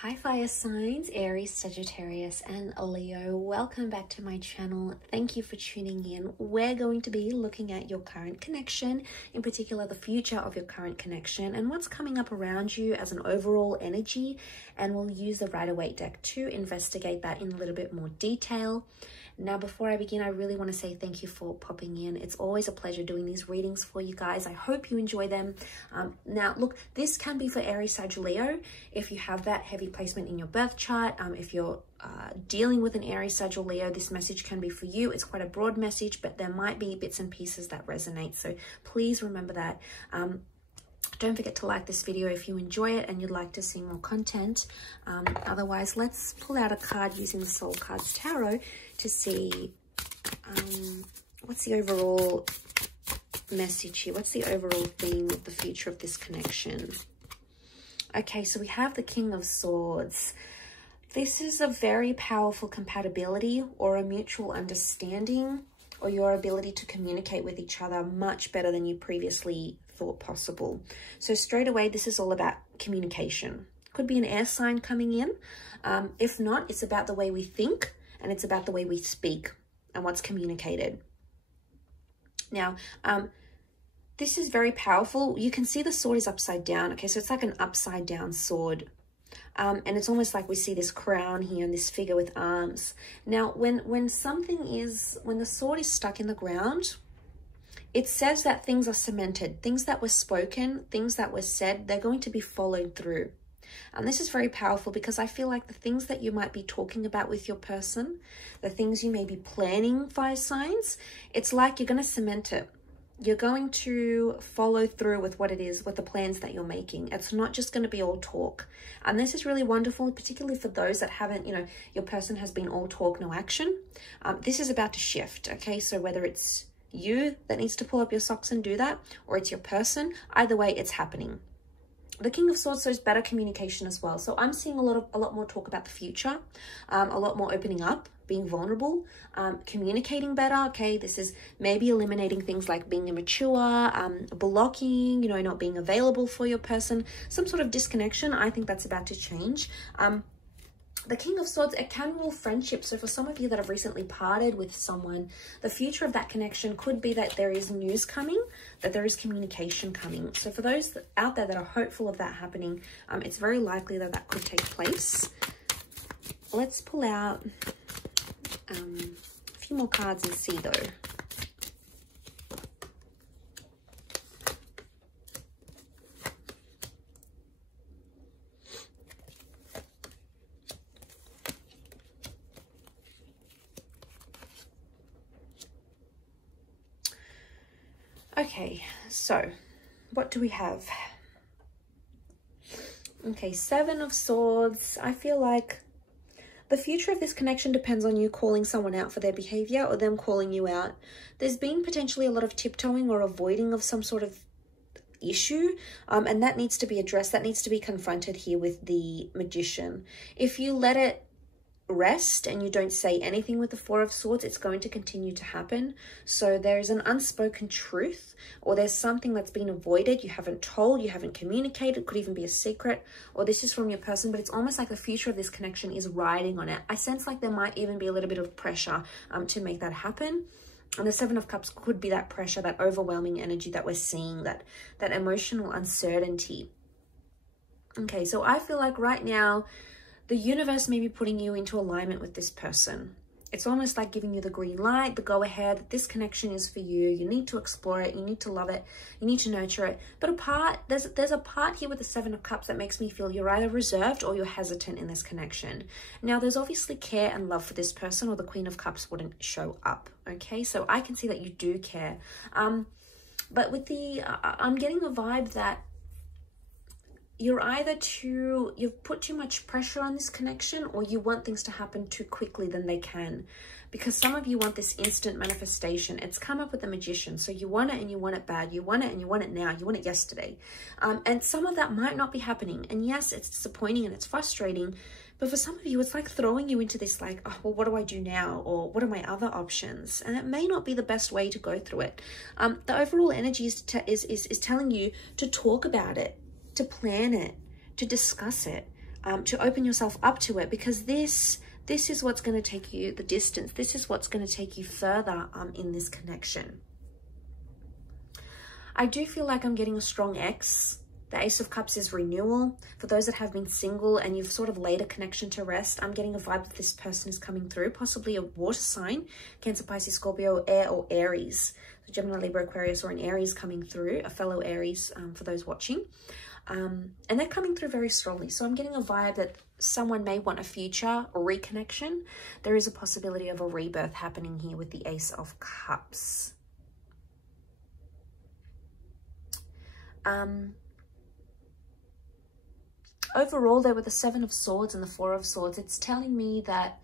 Hi fire signs, Aries, Sagittarius and Leo. Welcome back to my channel. Thank you for tuning in. We're going to be looking at your current connection, in particular the future of your current connection and what's coming up around you as an overall energy, and we'll use the Rider-Waite deck to investigate that in a little bit more detail. Now, before I begin, I really want to say thank you for popping in. It's always a pleasure doing these readings for you guys. I hope you enjoy them. Now, look, this can be for Aries, Sag, Leo. If you have that heavy placement in your birth chart, if you're dealing with an Aries, Sag, or Leo, this message can be for you. It's quite a broad message, but there might be bits and pieces that resonate. So please remember that. Don't forget to like this video if you enjoy it and you'd like to see more content. Otherwise, let's pull out a card using the Soul Cards Tarot to see what's the overall message here. What's the overall theme of the future of this connection? Okay, so we have the King of Swords. This is a very powerful compatibility or a mutual understanding, or your ability to communicate with each other much better than you previously thought possible. So straight away, this is all about communication. Could be an air sign coming in. If not, it's about the way we think and it's about the way we speak and what's communicated. Now, this is very powerful. You can see the sword is upside down. Okay, so it's like an upside down sword. And it's almost like we see this crown here and this figure with arms. Now, when the sword is stuck in the ground, it says that things are cemented. Things that were spoken, things that were said, they're going to be followed through. And this is very powerful because I feel like the things that you might be talking about with your person, the things you may be planning, fire signs, it's like you're going to cement it. You're going to follow through with what it is, with the plans that you're making. It's not just going to be all talk. And this is really wonderful, particularly for those that haven't, your person has been all talk, no action. This is about to shift, okay? So whether it's you that needs to pull up your socks and do that, or it's your person, either way, it's happening. The King of Swords shows better communication as well. So I'm seeing a lot more talk about the future, a lot more opening up, being vulnerable, communicating better. Okay, this is maybe eliminating things like being immature, blocking, not being available for your person, some sort of disconnection. I think that's about to change. The King of Swords, it can rule friendship. So for some of you that have recently parted with someone, the future of that connection could be that there is news coming, that there is communication coming. So for those out there that are hopeful of that happening, it's very likely that that could take place. Let's pull out a few more cards and see though. Okay, so what do we have? Okay, Seven of Swords. I feel like the future of this connection depends on you calling someone out for their behavior or them calling you out. There's been potentially a lot of tiptoeing or avoiding of some sort of issue, and that needs to be addressed. That needs to be confronted here with the Magician. If you let it rest and you don't say anything with the Four of Swords, it's going to continue to happen. So there's an unspoken truth, or there's something that's been avoided, you haven't told, you haven't communicated, it could even be a secret, or this is from your person, but it's almost like the future of this connection is riding on it. I sense like there might even be a little bit of pressure to make that happen. And the Seven of Cups could be that pressure, that overwhelming energy that we're seeing, that emotional uncertainty. Okay, so I feel like right now the universe may be putting you into alignment with this person. It's almost like giving you the green light, the go ahead, that this connection is for you. You need to explore it. You need to love it. You need to nurture it. But there's a part here with the Seven of Cups that makes me feel you're either reserved or you're hesitant in this connection. Now, there's obviously care and love for this person, or the Queen of Cups wouldn't show up. Okay, so I can see that you do care. But with the, I'm getting a vibe that you're either you've put too much pressure on this connection, or you want things to happen too quickly than they can. Because some of you want this instant manifestation. It's come up with the Magician. So you want it and you want it bad. You want it and you want it now. You want it yesterday. And some of that might not be happening. And yes, it's disappointing and it's frustrating. But for some of you, it's like throwing you into this like, oh, well, what do I do now? Or what are my other options? And it may not be the best way to go through it. The overall energy is telling you to talk about it, to plan it, to discuss it. to open yourself up to it, because this is what's going to take you the distance. This is what's going to take you further in this connection. I do feel like I'm getting a strong X. The Ace of Cups is renewal. For those that have been single and you've sort of laid a connection to rest, I'm getting a vibe that this person is coming through, possibly a water sign, Cancer, Pisces, Scorpio, Air, or Aries. So Gemini, Libra, Aquarius, or an Aries coming through, a fellow Aries for those watching. And they're coming through very strongly. So I'm getting a vibe that someone may want a future reconnection. There is a possibility of a rebirth happening here with the Ace of Cups. Overall, there were the Seven of Swords and the Four of Swords. It's telling me that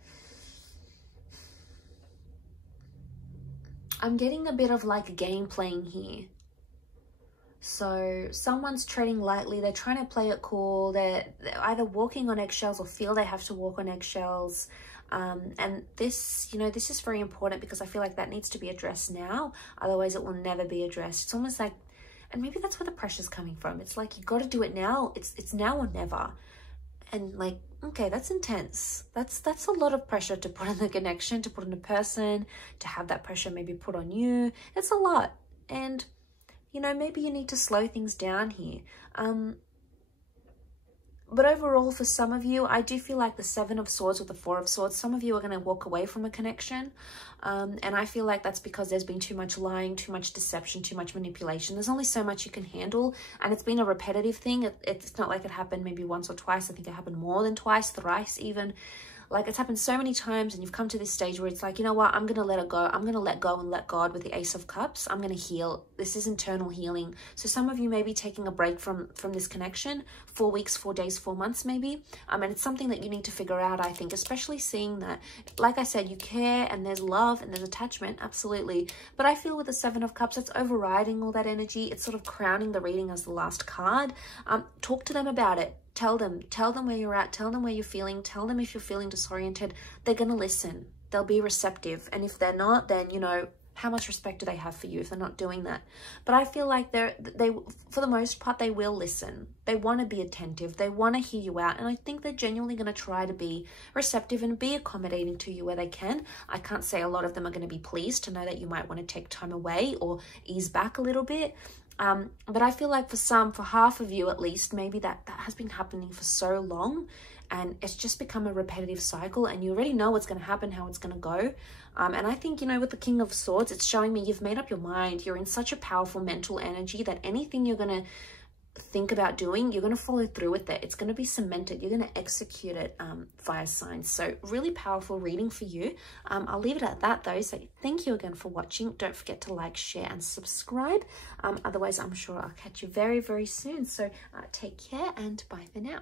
I'm getting a bit of like game playing here. So someone's treading lightly. They're trying to play it cool. They're either walking on eggshells or feel they have to walk on eggshells. And this, you know, this is very important because I feel like that needs to be addressed now. Otherwise, it will never be addressed. It's almost like, and maybe that's where the pressure's coming from. It's like, you got to do it now. It's now or never. And like, okay, that's intense. That's a lot of pressure to put on the connection, to put on a person, to have that pressure maybe put on you. It's a lot. And, you know, maybe you need to slow things down here. But overall, for some of you, I do feel like the Seven of Swords with the Four of Swords, some of you are going to walk away from a connection. And I feel like that's because there's been too much lying, too much deception, too much manipulation. There's only so much you can handle. And it's been a repetitive thing. It's not like it happened maybe once or twice. I think it happened more than twice, thrice even. Like, it's happened so many times, and you've come to this stage where it's like, you know what, I'm going to let it go. I'm going to let go and let God with the Ace of Cups. I'm going to heal. This is internal healing. So some of you may be taking a break from this connection, 4 weeks, 4 days, 4 months maybe. And it's something that you need to figure out, I think, especially seeing that, like I said, you care and there's love and there's attachment, absolutely. But I feel with the Seven of Cups, it's overriding all that energy. It's sort of crowning the reading as the last card. Talk to them about it. Tell them where you're at, tell them where you're feeling, tell them if you're feeling disoriented. They're going to listen. They'll be receptive. And if they're not, then, you know, how much respect do they have for you if they're not doing that? But I feel like they for the most part, they will listen. They want to be attentive. They want to hear you out. And I think they're genuinely going to try to be receptive and be accommodating to you where they can. I can't say a lot of them are going to be pleased to know that you might want to take time away or ease back a little bit. But I feel like for half of you at least, maybe that has been happening for so long and it's just become a repetitive cycle and you already know what's going to happen, how it's going to go. And I think, you know, with the King of Swords, it's showing me you've made up your mind. You're in such a powerful mental energy that anything you're going to think about doing, you're going to follow through with it. It's going to be cemented. You're going to execute it, fire signs. So really powerful reading for you. I'll leave it at that though. So thank you again for watching. Don't forget to like, share and subscribe. Otherwise, I'm sure I'll catch you very, very soon. So take care and bye for now.